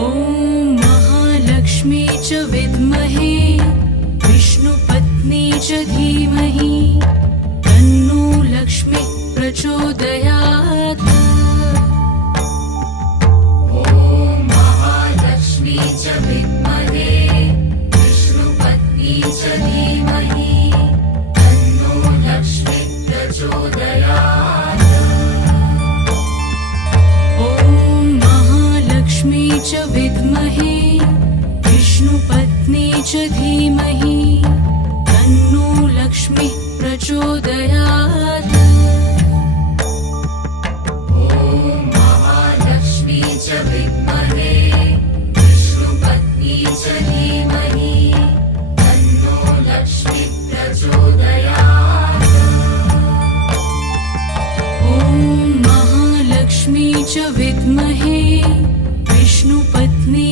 ॐ महालक्ष्मी च विद्महे विष्णुपत्नी च धीमहि तन्नो लक्ष्मी प्रचोदयात्। ॐ महालक्ष्मी च विद्महे विष्णुपत्नी च धीमहि तन्नो लक्ष्मी प्रचोदयात्। ॐ महालक्ष्मी च विद्महे विष्णुपत्नी च धीमहि तन्नो लक्ष्मी प्रचोदयात्। ॐ महालक्ष्मी च विद्महे विष्णुपत्नी च धीमहि तन्नो लक्ष्मी प्रचोदयात्। ॐ महालक्ष्मी च विद्महे विष्णुपत्नी